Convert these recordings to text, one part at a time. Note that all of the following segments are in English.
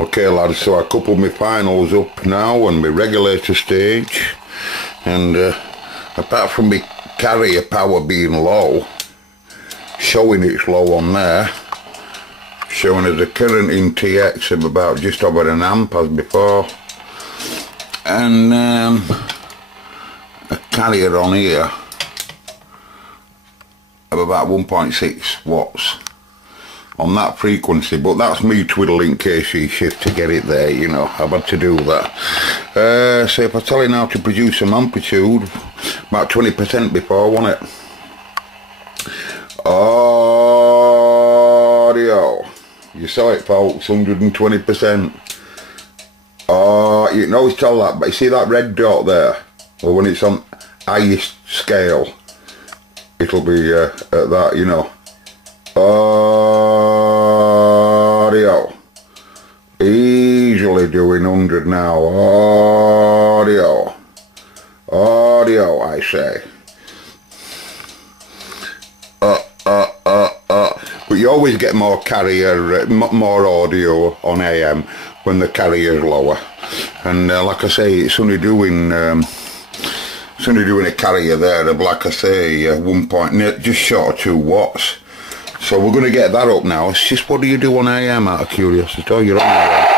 Okay lads, so I coupled my finals up now and my regulator stage, and apart from my carrier power being low, showing it's low on there, showing us a current in TX of about just over an amp as before, and a carrier on here of about 1.6 watts on that frequency, but that's me twiddling KC shift to get it there, you know. I've had to do that. So if I tell it now to produce some amplitude, about 20% before, wasn't it? Audio. You saw it folks, 120%. Oh, you can always tell that, but you see that red dot there? Well, when it's on highest scale, it'll be at that, you know. Audio. Easily doing 100 now. Audio. Audio, I say. But you always get more carrier, more audio on AM when the carrier's lower. And like I say, it's only doing a carrier there of, like I say, 1 point, just short of 2 watts. So we're going to get that up now. It's just, what do you do on AM out of curiosity? Oh, you're on there.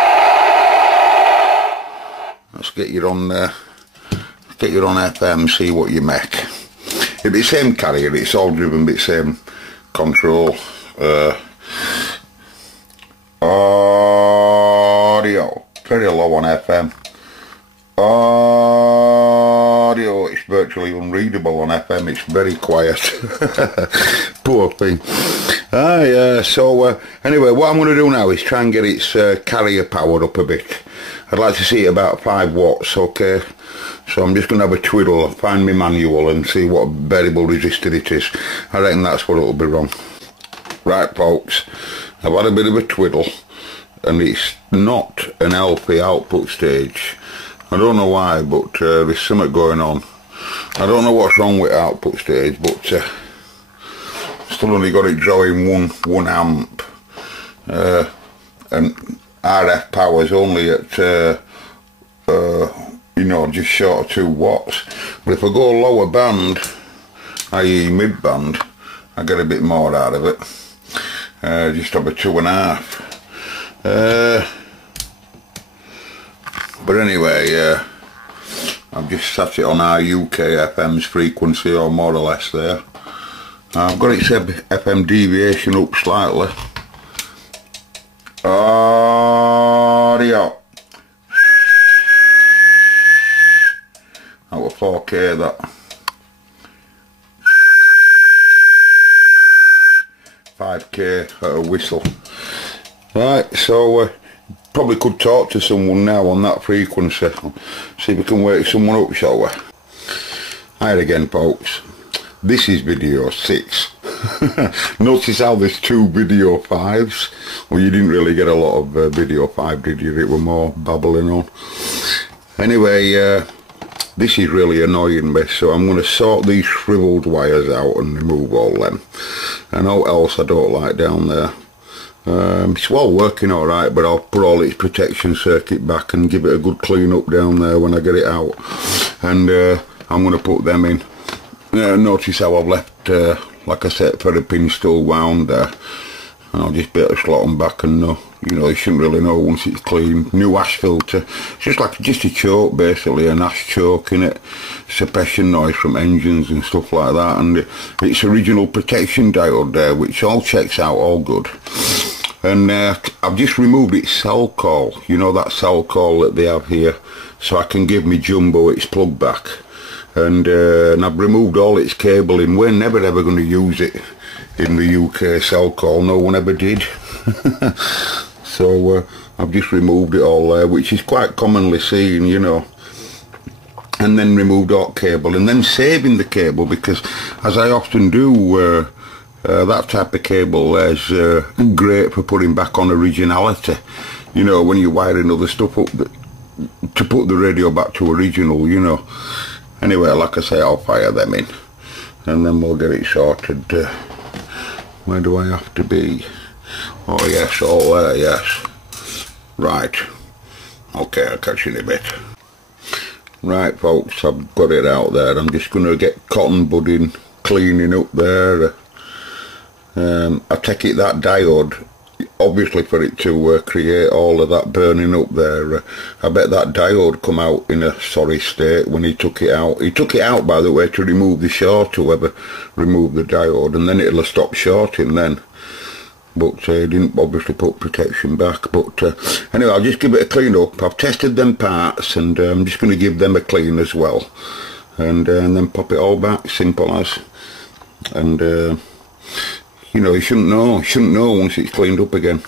Let's get you on there. Get you on FM, see what you make. It'll be the same carrier, it's all driven by the same control. Audio, very low on FM. Audio, it's virtually unreadable on FM, it's very quiet. Poor thing. So anyway, what I'm going to do now is try and get its carrier powered up a bit. I'd like to see it about 5 watts, okay? So I'm just going to have a twiddle, find my manual and see what variable resistor it is. I reckon that's what it'll be wrong. Right folks, I've had a bit of a twiddle and it's not an LP output stage. I don't know why, but there's something going on. I don't know what's wrong with output stage, but still only got it drawing one amp, and RF power's only at you know, just short of 2 watts. But if I go lower band, i.e. mid band, I get a bit more out of it. Just over 2.5. But anyway, I've just set it on our UK FM's frequency, or more or less there. I've got its FM deviation up slightly. Audio. That was 4K that. 5K at a whistle. Right, so probably could talk to someone now on that frequency. See if we can wake someone up, shall we? Hi again folks. This is video 6. Notice how there's 2 video 5s. Well, you didn't really get a lot of video 5, did you? It were more babbling on. Anyway, this is really annoying me, so I'm going to sort these shriveled wires out and remove all them. And what else I don't like down there. It's well working alright, but I'll put all its protection circuit back and give it a good clean up down there when I get it out. And I'm going to put them in. Notice how I've left, like I said, for the pin still wound there. And I'll just be able to slot them back and know. You know, you shouldn't really know once it's clean. New ash filter. It's just like just a choke basically, an ash choke in it. Suppression noise from engines and stuff like that. And it's original protection diode there, which all checks out all good. And I've just removed its cell call. You know, that cell call that they have here. So I can give me jumbo its plug back. And I've removed all its cabling. We're never ever going to use it in the UK cell call. No one ever did. So I've just removed it all there, which is quite commonly seen, you know. And then removed all cable, and then saving the cable, because as I often do, that type of cable is great for putting back on originality. You know, when you're wiring other stuff up to put the radio back to original, you know. Anyway, like I say, I'll fire them in and then we'll get it sorted. Where do I have to be? Oh yes, all there, yes. Right, okay, I'll catch you in a bit. Right folks, I've got it out there. I'm just going to get cotton budding, cleaning up there. I take it that diode, obviously for it to create all of that burning up there, I bet that diode come out in a sorry state when he took it out. He took it out, by the way, to remove the short, whoever removed the diode, and then it'll have stopped shorting then. But he didn't obviously put protection back. But anyway, I'll just give it a clean up. I've tested them parts, and I'm just going to give them a clean as well, and then pop it all back, simple as. And you know, you shouldn't know once it's cleaned up again.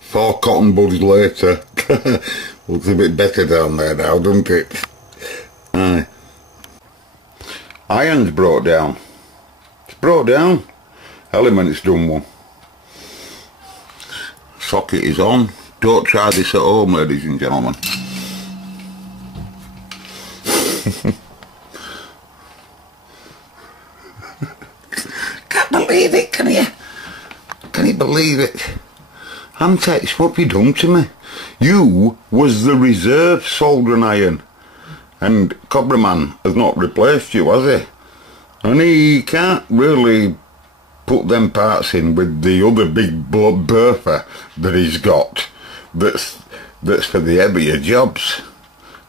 4 cotton buds later. Looks a bit better down there now, doesn't it? Aye. Iron's brought down. It's brought down. Element's done one. Socket is on. Don't try this at home, ladies and gentlemen. Can't believe it, can you? Can you believe it? Antex, what have you done to me? You was the reserve soldering iron, and Cobraman has not replaced you, has he? And he can't really put them parts in with the other big bertha that he's got that's for the heavier jobs.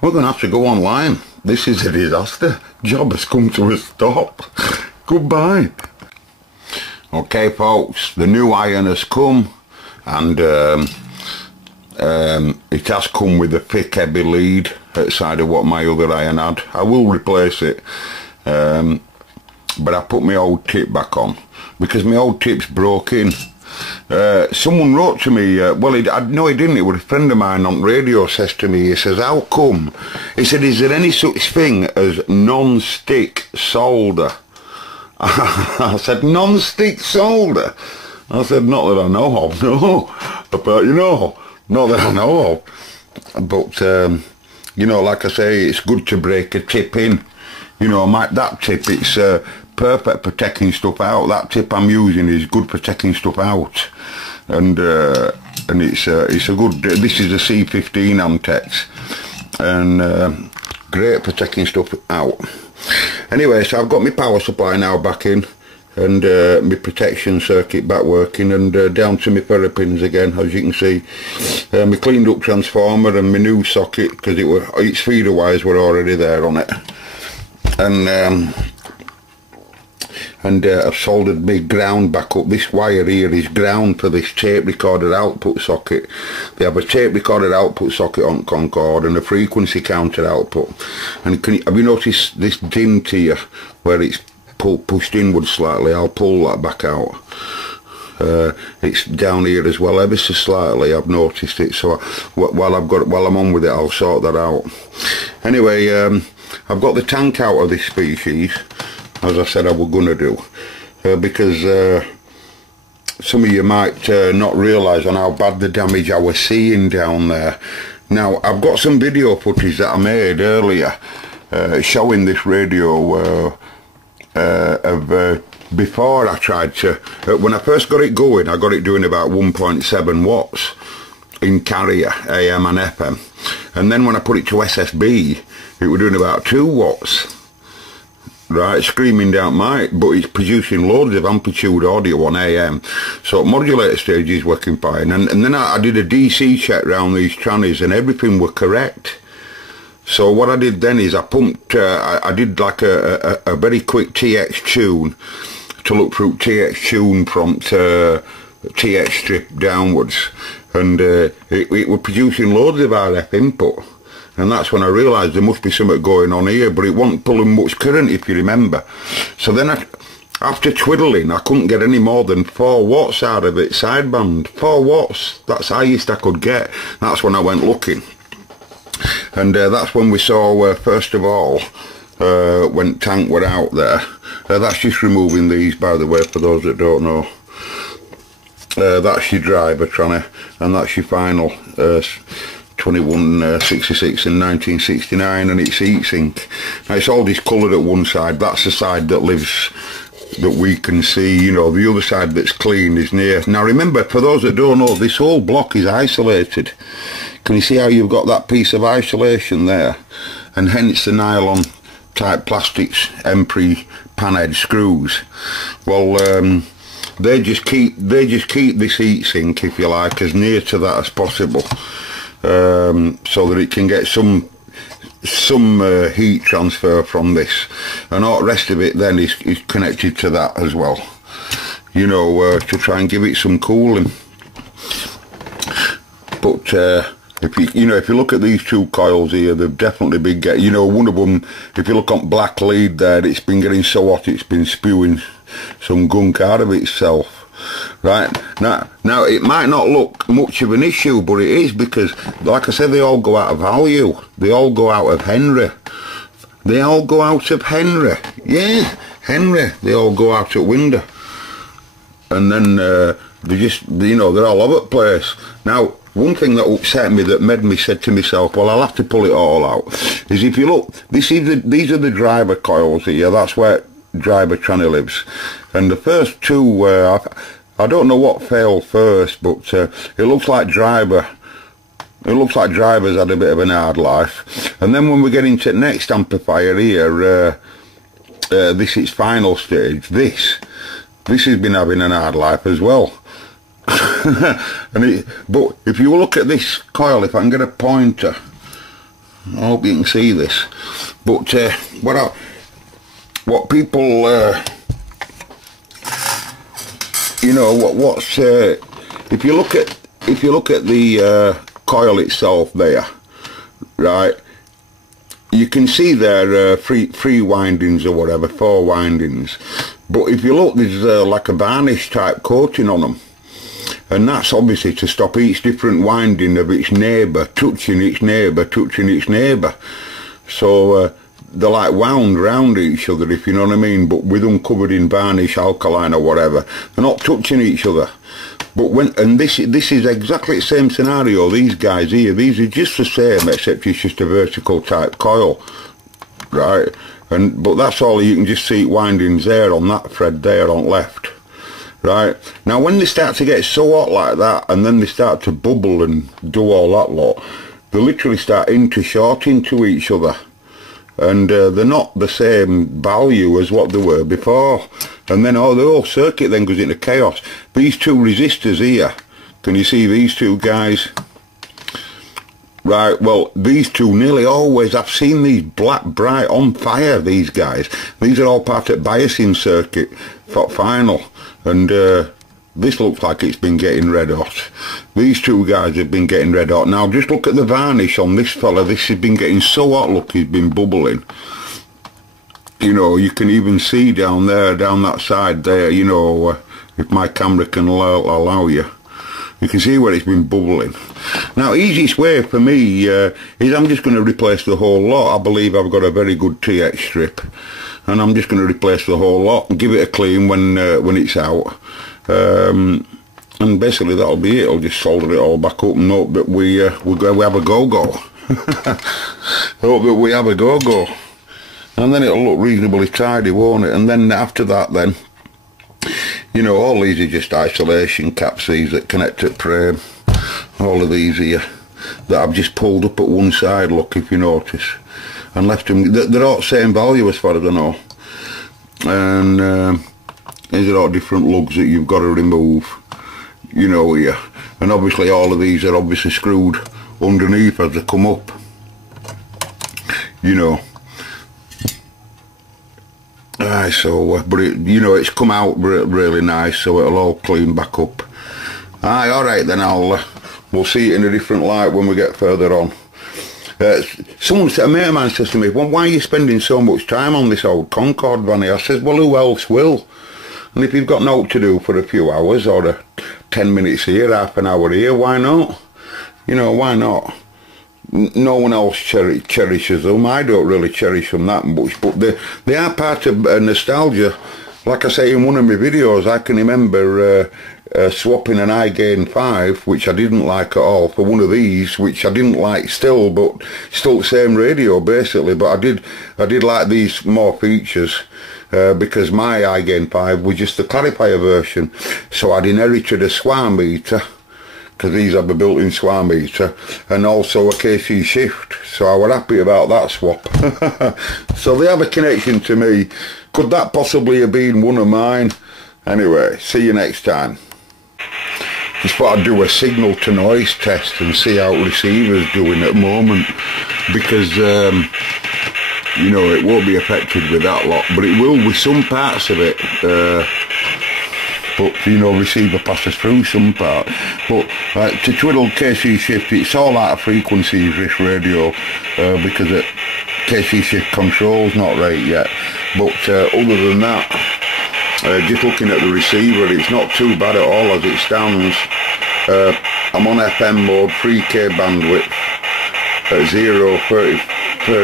We're going to have to go online. This is a disaster. Job has come to a stop. Goodbye. Okay folks, the new iron has come, and it has come with a thick heavy lead outside of what my other iron had. I will replace it, but I put my old tip back on because my old tip's broke in. Someone wrote to me, no he didn't, it was a friend of mine on radio, says to me, he says, how come? He said, is there any such thing as non-stick solder? I said, non-stick solder? I said, not that I know of, no. But, you know, not that I know of. But, you know, like I say, it's good to break a tip in. You know, that tip, it's perfect for taking stuff out. That tip I'm using is good for taking stuff out. And it's a good, this is a C15 Amtex. And great for taking stuff out. Anyway, so I've got my power supply now back in, and my protection circuit back working, and down to my ferropins again, as you can see. My cleaned up transformer and my new socket, because its feeder wires were already there on it. And I've soldered my ground back up. This wire here is ground for this tape recorder output socket. They have a tape recorder output socket on Concord and a frequency counter output. And have you noticed this dint here where it's pushed inward slightly? I'll pull that back out. It's down here as well, ever so slightly. I've noticed it. So while I'm on with it, I'll sort that out. Anyway, I've got the tank out of this species, as I said I was going to do, because some of you might not realise on how bad the damage I was seeing down there. Now, I've got some video footage that I made earlier showing this radio of before I tried to, when I first got it going, I got it doing about 1.7 watts in carrier, AM and FM. And then when I put it to SSB, it was doing about 2 watts. Right, screaming down mic, but it's producing loads of amplitude audio on AM. So modulator stage is working fine. And then I did a DC check round these trannies and everything were correct. So what I did then is I pumped, I did like a very quick TX tune to look through TX tune prompt, TX strip downwards. And it was producing loads of RF input. And that's when I realised there must be something going on here, but it wasn't pulling much current, if you remember. So then after twiddling, I couldn't get any more than 4 watts out of it, sideband. 4 watts, that's the highest I could get. That's when I went looking. And that's when we saw, first of all, when tank were out there. That's just removing these, by the way, for those that don't know. That's your driver tranny, and that's your final 2166 and 1969, and it's heatsink. Now it's all discoloured at one side. That's the side that lives that we can see. You know, the other side that's clean is near. Now remember, for those that don't know, this whole block is isolated. Can you see how you've got that piece of isolation there? And hence the nylon type plastics Empre panhead screws. Well, they just keep this heat sink, if you like, as near to that as possible, so that it can get some heat transfer from this, and all the rest of it then is connected to that as well, you know, to try and give it some cooling. But if you look at these two coils here, they've definitely been getting, you know, one of them, if you look on black lead there, it's been getting so hot it's been spewing some gunk out of itself. Right, now it might not look much of an issue, but it is, because like I said, they all go out of value. They all go out of Henry. They all go out of Henry. Yeah, Henry. They all go out at window. And then they just, you know, they're all over the place. Now, one thing that upset me, that made me said to myself, well, I'll have to pull it all out, is if you look, these are the driver coils here. That's where driver tranny lives. And the first two, I don't know what failed first, but it looks like driver's had a bit of an hard life. And then when we get into the next amplifier here, this is final stage, this has been having an hard life as well. But if you look at this coil, if I can get a pointer, I hope you can see this. But what people, you know, what's if you look at the coil itself there, right, you can see there three windings or whatever, 4 windings. But if you look, there's like a varnish type coating on them, and that's obviously to stop each different winding of its neighbour touching its neighbour touching its neighbour. So they're like wound round each other, if you know what I mean, but with them covered in varnish, alkaline or whatever. They're not touching each other. But this is exactly the same scenario. These guys here, these are just the same, except it's just a vertical type coil, right? But that's all. You can just see windings there on that thread there on left, right? Now when they start to get so hot like that, and then they start to bubble and do all that lot, they literally start shorting to each other. And they're not the same value as what they were before, and then the whole circuit then goes into chaos. These two resistors here, can you see these two guys? Right, well, these two nearly always, I've seen these black bright on fire, these guys. These are all part of biasing circuit for final, and this looks like it's been getting red hot. These two guys have been getting red hot. Now just look at the varnish on this fella. This has been getting so hot, look, he's been bubbling. You know, you can even see down there, down that side there, you know, if my camera can allow you. You can see where it's been bubbling. Now, easiest way for me is I'm just going to replace the whole lot. I believe I've got a very good TX strip, and I'm just going to replace the whole lot and give it a clean when it's out. And basically that'll be it. I'll just solder it all back up and hope that we have a go-go. Hope that we have a go-go. And then it'll look reasonably tidy, won't it? And then after that then, you know, all these are just isolation caps, these that connect at frame. All of these here that I've just pulled up at one side, look, if you notice, and left them, they're all the same value as far as I know. And these are all different lugs that you've got to remove, you know, here. And obviously all of these are obviously screwed underneath as they come up, you know. So, but it, you know, it's come out really nice, so it'll all clean back up. Alright then, we'll see it in a different light when we get further on. A mate of mine says to me, well, why are you spending so much time on this old Concord van here? I says, well, who else will? And if you've got nothing to do for a few hours, or 10 minutes here, half an hour here, why not? You know, why not? No one else cherishes them. I don't really cherish them that much, but they are part of nostalgia. Like I say in one of my videos, I can remember swapping an iGain 5, which I didn't like at all, for one of these, which I didn't like still, but still the same radio basically. But I did like these more features, because my high gain 5 was just the clarifier version, so I'd inherited a SWAR meter, because these have a built-in SWAR meter, and also a KC shift, so I was happy about that swap. So they have a connection to me. Could that possibly have been one of mine? Anyway, see you next time. Just thought I'd do a signal to noise test and see how receiver's doing at the moment, because you know, it won't be affected with that lot, but it will with some parts of it. But you know, receiver passes through some part. But to twiddle KC shift, it's all out of frequencies, this radio, because the KC shift control's not right yet. But other than that, just looking at the receiver, it's not too bad at all as it stands. I'm on FM mode, 3K bandwidth at 30,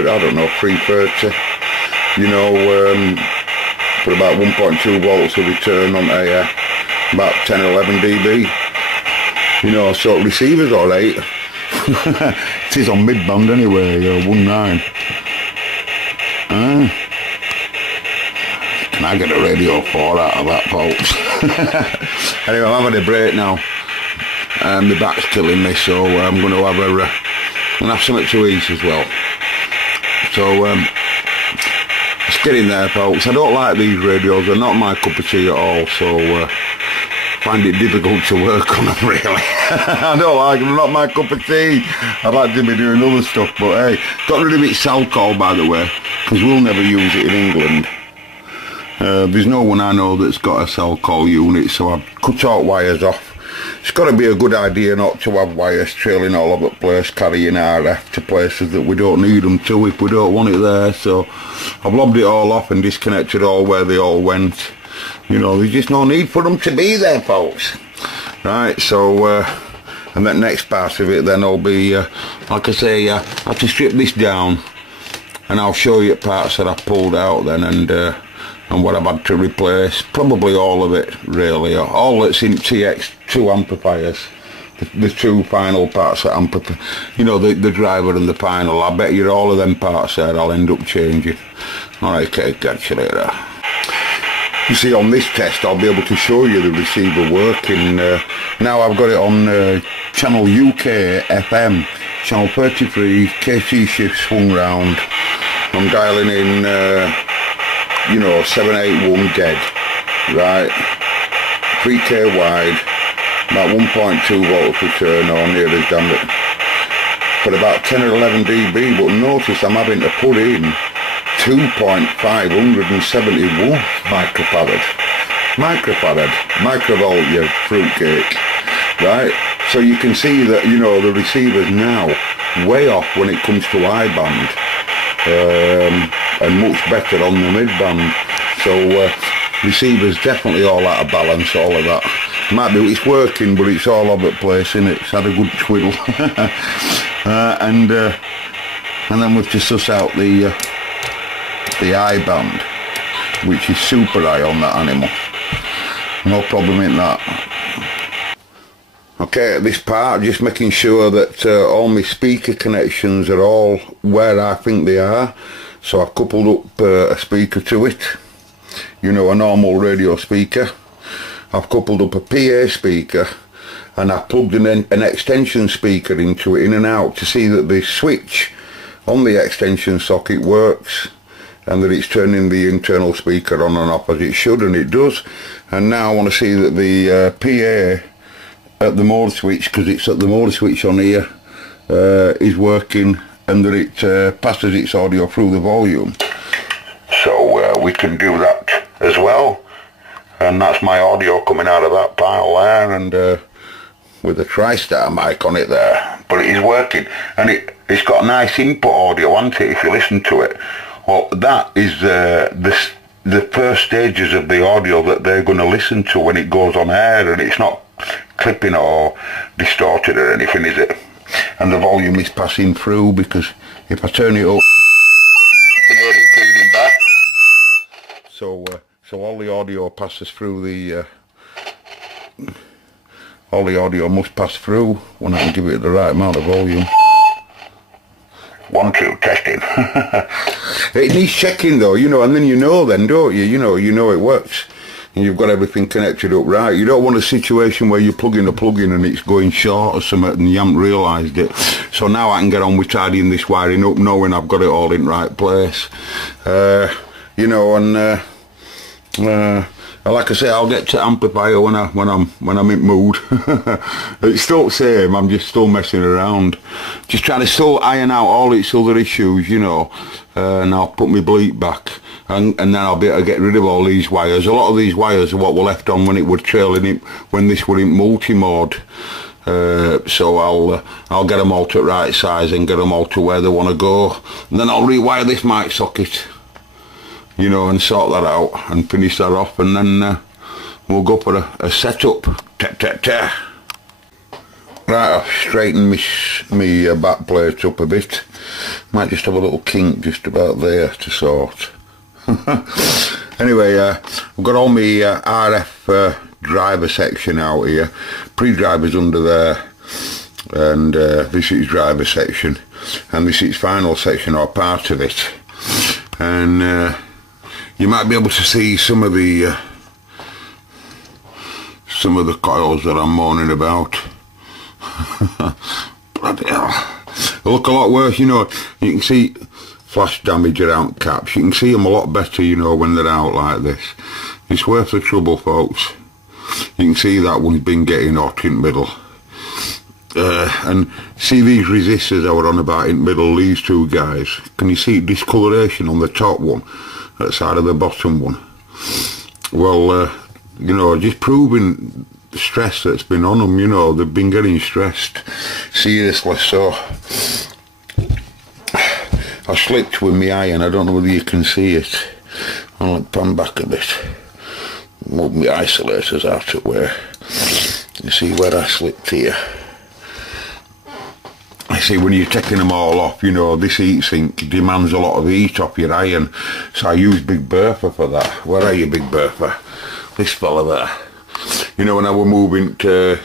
I don't know, 330. You know, put about 1.2 volts of return on AF, about 10-11 dB. You know, so receiver's alright. It is on mid-band anyway, 1.9. Can I get a radio 4 out of that, folks? Anyway, I'm having a break now. My back's killing me, so I'm going to have something to eat as well. So, it's getting there, folks. I don't like these radios, they're not my cup of tea at all, so find it difficult to work on them, really. I don't like them, they're not my cup of tea. I'd like to be doing other stuff, but hey, got rid of its cell call, by the way, because we'll never use it in England. There's no one I know that's got a cell call unit, so I've cut out wires off. It's got to be a good idea not to have wires trailing all over the place, carrying RF to places that we don't need them to if we don't want it there. So I've lobbed it all off and disconnected all where they all went. You know, there's just no need for them to be there, folks. Right, so and that next part of it then will be, like I say, I have to strip this down and I'll show you parts that I've pulled out then, and what I've had to replace. Probably all of it, really. All that's in TX2 amplifiers. The two final parts that amplify, you know, the driver and the final. I bet you all of them parts there I'll end up changing. Alright, okay, catch you later. You see, on this test I'll be able to show you the receiver working. Now I've got it on channel UK FM, channel 33, KC shift swung round. I'm dialing in you know, 781 dead, right, 3K wide, about 1.2 volts return or near as damn it, for about 10 or 11 dB, but notice I'm having to put in 2.570 microfarad, microvolt, you fruitcake, right? So you can see that, you know, the receiver's now way off when it comes to high band. And much better on the mid-band, so receiver's definitely all out of balance, all of that. Might be it's working, but it's all over the place, innit? It's had a good twiddle. And then we've to suss out the high band, which is super high on that animal. No problem in that. Okay, at this part, just making sure that all my speaker connections are all where I think they are. So I've coupled up a speaker to it, you know, a normal radio speaker. I've coupled up a PA speaker, and I've plugged an extension speaker into it, in and out, to see that the switch on the extension socket works, and that it's turning the internal speaker on and off as it should, and it does. And now I want to see that the PA at the mode switch, because it's at the mode switch on here, is working, and that it passes its audio through the volume. So we can do that as well, and that's my audio coming out of that pile there, and with a TriStar mic on it there, but it is working, and it's got a nice input audio, hasn't it, if you listen to it. Well, that is the first stages of the audio that they're going to listen to when it goes on air, and it's not clipping or distorted or anything, is it? And the volume is passing through, because if I turn it up, you can hear it feeding back. So all the audio passes through the all the audio must pass through when I can give it the right amount of volume. 1, 2, testing. It needs checking though, you know, and then you know then, don't you? You know it works. And you've got everything connected up right. You don't want a situation where you're plugging a plug in and it's going short or something and you haven't realised it. So now I can get on with tidying this wiring up, knowing I've got it all in right place. You know, and like I say, I'll get to amplifier when I'm in mood. It's still the same. I'm just still messing around, just trying to still iron out all its other issues, you know. And I'll put my bleep back, and then I'll be able to get rid of all these wires. A lot of these wires are what were left on when it was trailing it, when this were in multi-mode. So I'll get them all to the right size and get them all to where they want to go, and then I'll rewire this mic socket, you know, and sort that out and finish that off, and then we'll go for a setup. Right, I've straightened me back plate up a bit. Might just have a little kink just about there to sort. Anyway, I've got all my RF driver section out here. Pre-driver's under there, and this is driver section, and this is final section, or part of it. And you might be able to see some of the coils that I'm moaning about. Bloody hell. They look a lot worse, you know. You can see flash damage around caps. You can see them a lot better, you know, when they're out like this. It's worth the trouble, folks. You can see that one's been getting hot in the middle. And see these resistors I were on about in the middle, these two guys. Can you see discoloration on the top one, at the side of the bottom one? Well, you know, just proving the stress that's been on them, you know, they've been getting stressed seriously. So I slipped with my iron. I don't know whether you can see it. I'll pan back a bit, move my isolators out of where you see where I slipped here. I see when you're taking them all off, you know, this heatsink demands a lot of heat off your iron, so I use Big Bertha for that. Where are you, Big Bertha? This fella there. You know, when I were moving to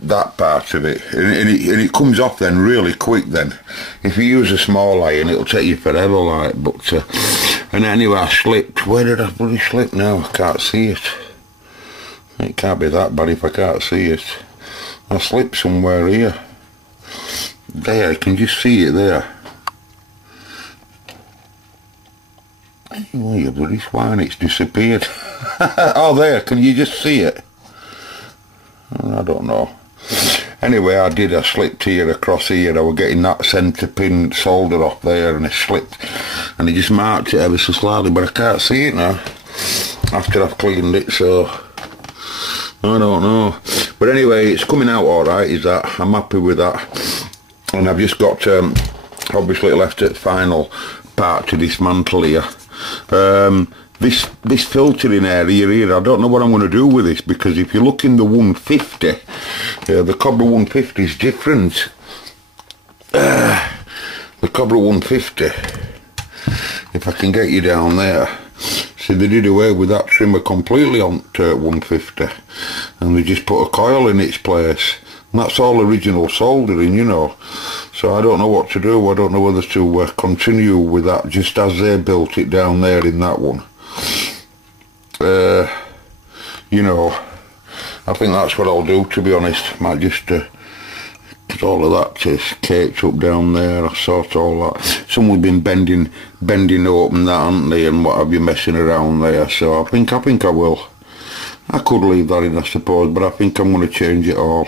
that part of it, and it comes off then really quick then. If you use a small iron, it'll take you forever, like, but, and anyway, I slipped. Where did I bloody slip now? I can't see it. It can't be that bad if I can't see it. I slipped somewhere here. There, you can just see it there. Oh, you bloody swine, it's disappeared. Oh, there, can you just see it? I don't know. Anyway, I slipped here across here. I was getting that centre pin soldered off there, and it slipped, and it just marked it ever so slightly, but I can't see it now after I've cleaned it, so I don't know. But anyway, it's coming out alright, is that? I'm happy with that. And I've just got obviously left at final part to dismantle here. This filtering area here, I don't know what I'm going to do with this, because if you look in the 150, the Cobra 150 is different. The Cobra 150, if I can get you down there, see, they did away with that trimmer completely on 150, and they just put a coil in its place. And that's all original soldering, you know. So I don't know what to do. I don't know whether to continue with that just as they built it down there in that one. You know, I think that's what I'll do, to be honest. Might just get all of that caked up down there. I sort all that. Someone's been bending open that, haven't they, and what have you, messing around there. So I think I will. I could leave that in, I suppose, but I think I'm going to change it all.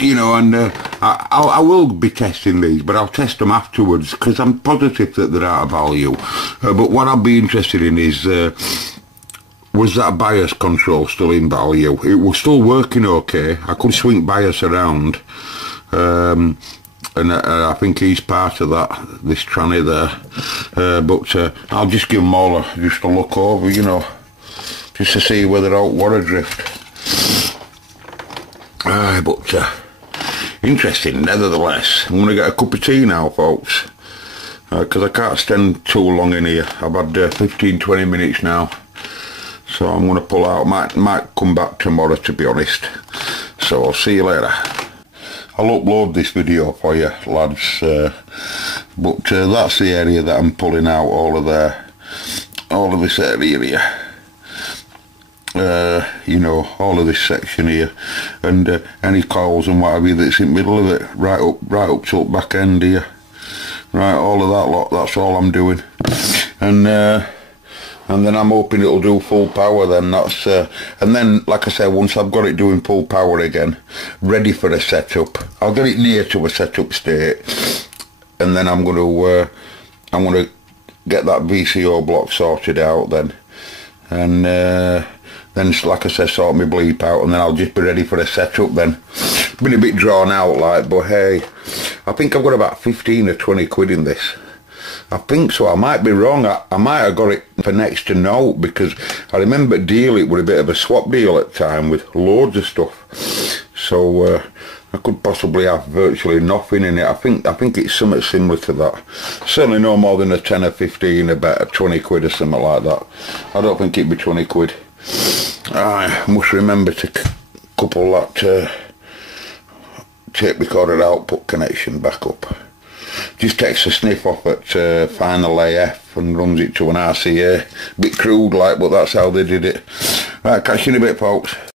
You know, and I will be testing these, but I'll test them afterwards, because I'm positive that they're out of value. But what I'll be interested in is, was that bias control still in value? It was still working okay. I could swing bias around, and I think he's part of that, this tranny there. But I'll just give them all just a look over, you know, just to see whether they're out water drift. But interesting nevertheless. I'm going to get a cup of tea now, folks, because I can't stand too long in here. I've had 15-20 minutes now, so I'm going to pull out. Might come back tomorrow, to be honest. So I'll see you later. I'll upload this video for you, lads. But that's the area that I'm pulling out, all of this area here. You know, all of this section here, and any coils and what have you that's in the middle of it, right up to the back end here, right, all of that lot. That's all I'm doing, and then I'm hoping it'll do full power. Then that's and then, like I said, once I've got it doing full power again, ready for a setup, I'll get it near to a setup state, and then I'm gonna get that VCO block sorted out then, and then, like I said, sort my bleep out, and then I'll just be ready for a setup then. Been a bit drawn out, like, but hey, I think I've got about 15 or 20 quid in this. I think so. I might be wrong. I might have got it for next to no, because I remember deal it was a bit of a swap deal at the time with loads of stuff. So I could possibly have virtually nothing in it. I think it's something similar to that. Certainly no more than a 10 or 15, about 20 quid or something like that. I don't think it'd be 20 quid. I must remember to couple that tape recorder output connection back up. Just takes a sniff off at final AF and runs it to an RCA. Bit crude like, but that's how they did it. Right, catch you in a bit, folks.